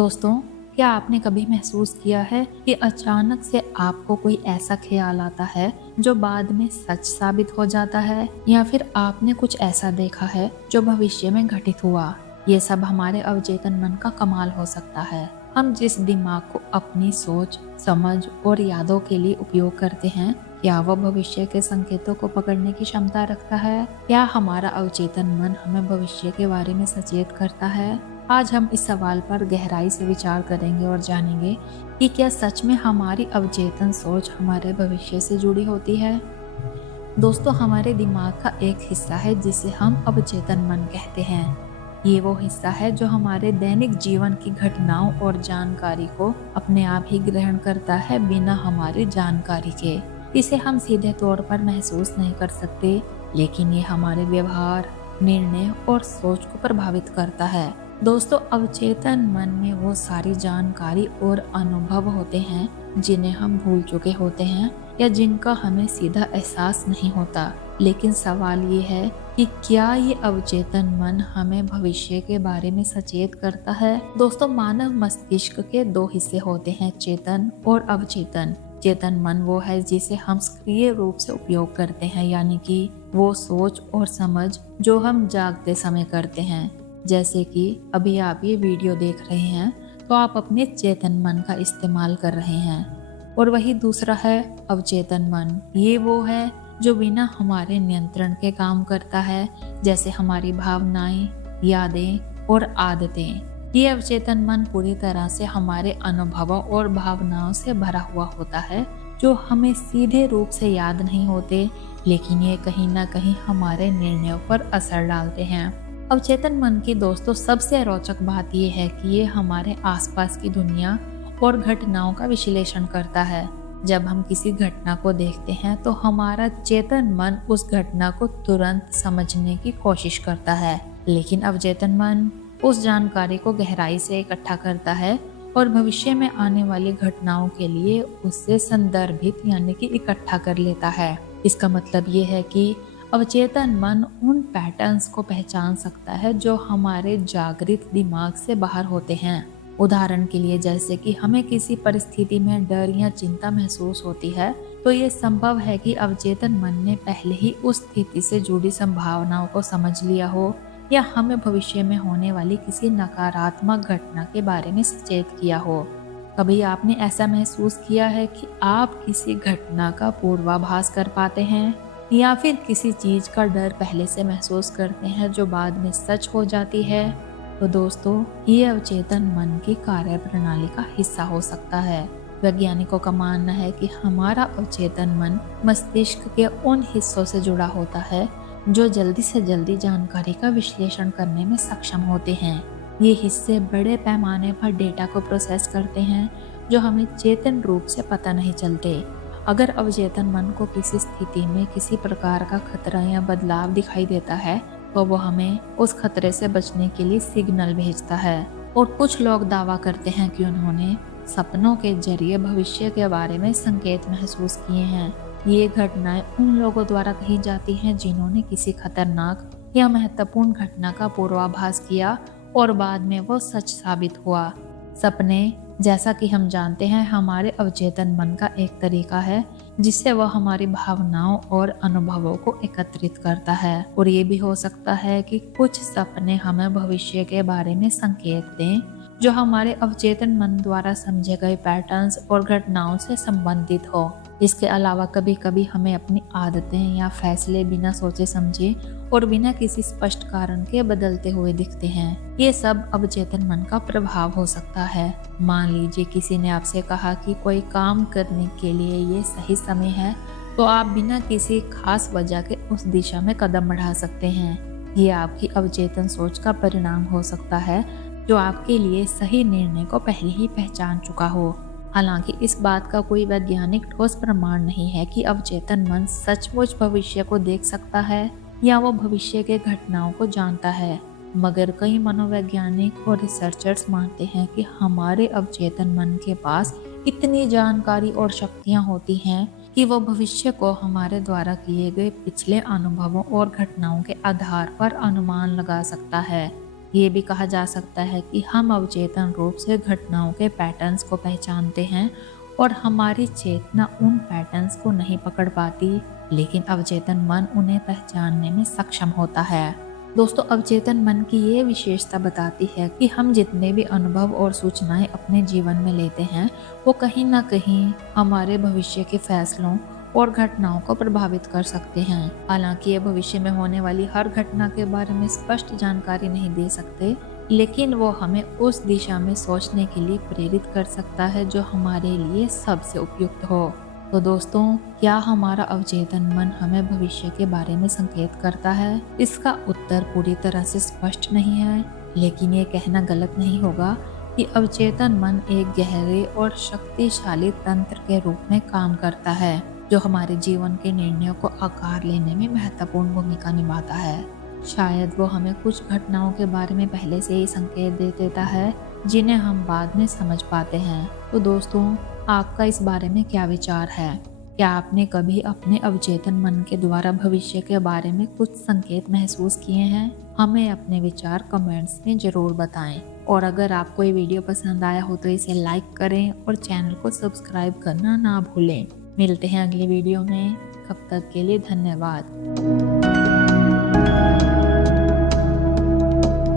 दोस्तों, क्या आपने कभी महसूस किया है कि अचानक से आपको कोई ऐसा ख्याल आता है जो बाद में सच साबित हो जाता है, या फिर आपने कुछ ऐसा देखा है जो भविष्य में घटित हुआ। ये सब हमारे अवचेतन मन का कमाल हो सकता है। हम जिस दिमाग को अपनी सोच, समझ और यादों के लिए उपयोग करते हैं, क्या वह भविष्य के संकेतों को पकड़ने की क्षमता रखता है? क्या हमारा अवचेतन मन हमें भविष्य के बारे में सचेत करता है? आज हम इस सवाल पर गहराई से विचार करेंगे और जानेंगे कि क्या सच में हमारी अवचेतन सोच हमारे भविष्य से जुड़ी होती है। दोस्तों, हमारे दिमाग का एक हिस्सा है जिसे हम अवचेतन मन कहते हैं। ये वो हिस्सा है जो हमारे दैनिक जीवन की घटनाओं और जानकारी को अपने आप ही ग्रहण करता है, बिना हमारी जानकारी के। इसे हम सीधे तौर पर महसूस नहीं कर सकते, लेकिन ये हमारे व्यवहार, निर्णय और सोच को प्रभावित करता है। दोस्तों, अवचेतन मन में वो सारी जानकारी और अनुभव होते हैं जिन्हें हम भूल चुके होते हैं या जिनका हमें सीधा एहसास नहीं होता। लेकिन सवाल ये है कि क्या ये अवचेतन मन हमें भविष्य के बारे में सचेत करता है। दोस्तों, मानव मस्तिष्क के दो हिस्से होते हैं, चेतन और अवचेतन। चेतन मन वो है जिसे हम सक्रिय रूप से उपयोग करते हैं, यानी कि वो सोच और समझ जो हम जागते समय करते हैं। जैसे कि अभी आप ये वीडियो देख रहे हैं तो आप अपने चेतन मन का इस्तेमाल कर रहे हैं। और वही दूसरा है अवचेतन मन। ये वो है जो बिना हमारे नियंत्रण के काम करता है, जैसे हमारी भावनाएं, यादें और आदतें। ये अवचेतन मन पूरी तरह से हमारे अनुभवों और भावनाओं से भरा हुआ होता है, जो हमें सीधे रूप से याद नहीं होते, लेकिन ये कहीं ना कहीं हमारे निर्णयों पर असर डालते हैं। अवचेतन मन की दोस्तों सबसे रोचक बात यह है कि ये हमारे आसपास की दुनिया और घटनाओं का विश्लेषण करता है। जब हम किसी घटना को देखते हैं तो हमारा चेतन मन उस घटना को तुरंत समझने की कोशिश करता है, लेकिन अवचेतन मन उस जानकारी को गहराई से इकट्ठा करता है और भविष्य में आने वाली घटनाओं के लिए उससे संदर्भित यानी कि इकट्ठा कर लेता है। इसका मतलब ये है कि अवचेतन मन उन पैटर्न्स को पहचान सकता है जो हमारे जागृत दिमाग से बाहर होते हैं। उदाहरण के लिए, जैसे कि हमें किसी परिस्थिति में डर या चिंता महसूस होती है, तो ये संभव है कि अवचेतन मन ने पहले ही उस स्थिति से जुड़ी संभावनाओं को समझ लिया हो, या हमें भविष्य में होने वाली किसी नकारात्मक घटना के बारे में सचेत किया हो। कभी आपने ऐसा महसूस किया है कि आप किसी घटना का पूर्वाभास कर पाते हैं, या फिर किसी चीज का डर पहले से महसूस करते हैं जो बाद में सच हो जाती है? तो दोस्तों, ये अवचेतन मन की कार्य प्रणाली का हिस्सा हो सकता है। वैज्ञानिकों का मानना है कि हमारा अवचेतन मन मस्तिष्क के उन हिस्सों से जुड़ा होता है जो जल्दी से जल्दी जानकारी का विश्लेषण करने में सक्षम होते हैं। ये हिस्से बड़े पैमाने पर डेटा को प्रोसेस करते हैं जो हमें चेतन रूप से पता नहीं चलते। अगर अवचेतन मन को किसी स्थिति में किसी प्रकार का खतरा या बदलाव दिखाई देता है, तो वो हमें उस खतरे से बचने के लिए सिग्नल भेजता है। और कुछ लोग दावा करते हैं कि उन्होंने सपनों के जरिए भविष्य के बारे में संकेत महसूस किए हैं। ये घटनाएं उन लोगों द्वारा कही जाती हैं जिन्होंने किसी खतरनाक या महत्वपूर्ण घटना का पूर्वाभास किया और बाद में वो सच साबित हुआ। सपने, जैसा कि हम जानते हैं, हमारे अवचेतन मन का एक तरीका है जिससे वह हमारी भावनाओं और अनुभवों को एकत्रित करता है। और ये भी हो सकता है कि कुछ सपने हमें भविष्य के बारे में संकेत दें जो हमारे अवचेतन मन द्वारा समझे गए पैटर्न्स और घटनाओं से संबंधित हो। इसके अलावा कभी कभी हमें अपनी आदतें या फैसले बिना सोचे समझे और बिना किसी स्पष्ट कारण के बदलते हुए दिखते हैं। ये सब अवचेतन मन का प्रभाव हो सकता है। मान लीजिए किसी ने आपसे कहा कि कोई काम करने के लिए ये सही समय है, तो आप बिना किसी खास वजह के उस दिशा में कदम बढ़ा सकते हैं। ये आपकी अवचेतन सोच का परिणाम हो सकता है जो आपके लिए सही निर्णय को पहले ही पहचान चुका हो। हालांकि इस बात का कोई वैज्ञानिक ठोस प्रमाण नहीं है कि अवचेतन मन सचमुच भविष्य को देख सकता है या वो भविष्य के घटनाओं को जानता है, मगर कई मनोवैज्ञानिक और रिसर्चर्स मानते हैं कि हमारे अवचेतन मन के पास इतनी जानकारी और शक्तियां होती हैं कि वो भविष्य को हमारे द्वारा किए गए पिछले अनुभवों और घटनाओं के आधार पर अनुमान लगा सकता है। ये भी कहा जा सकता है कि हम अवचेतन रूप से घटनाओं के पैटर्न्स को पहचानते हैं और हमारी चेतना उन पैटर्न्स को नहीं पकड़ पाती, लेकिन अवचेतन मन उन्हें पहचानने में सक्षम होता है। दोस्तों, अवचेतन मन की ये विशेषता बताती है कि हम जितने भी अनुभव और सूचनाएं अपने जीवन में लेते हैं, वो कहीं ना कहीं हमारे भविष्य के फैसलों और घटनाओं को प्रभावित कर सकते हैं। हालांकि ये भविष्य में होने वाली हर घटना के बारे में स्पष्ट जानकारी नहीं दे सकते, लेकिन वो हमें उस दिशा में सोचने के लिए प्रेरित कर सकता है जो हमारे लिए सबसे उपयुक्त हो। तो दोस्तों, क्या हमारा अवचेतन मन हमें भविष्य के बारे में संकेत करता है? इसका उत्तर पूरी तरह से स्पष्ट नहीं है, लेकिन ये कहना गलत नहीं होगा कि अवचेतन मन एक गहरे और शक्तिशाली तंत्र के रूप में काम करता है, जो हमारे जीवन के निर्णयों को आकार लेने में महत्वपूर्ण भूमिका निभाता है। शायद वो हमें कुछ घटनाओं के बारे में पहले से ही संकेत दे देता है, जिन्हें हम बाद में समझ पाते हैं। तो दोस्तों, आपका इस बारे में क्या विचार है? क्या आपने कभी अपने अवचेतन मन के द्वारा भविष्य के बारे में कुछ संकेत महसूस किए हैं? हमें अपने विचार कमेंट्स में जरूर बताएं। और अगर आपको ये वीडियो पसंद आया हो तो इसे लाइक करें और चैनल को सब्सक्राइब करना ना भूलें। मिलते हैं अगली वीडियो में, तब तक के लिए धन्यवाद।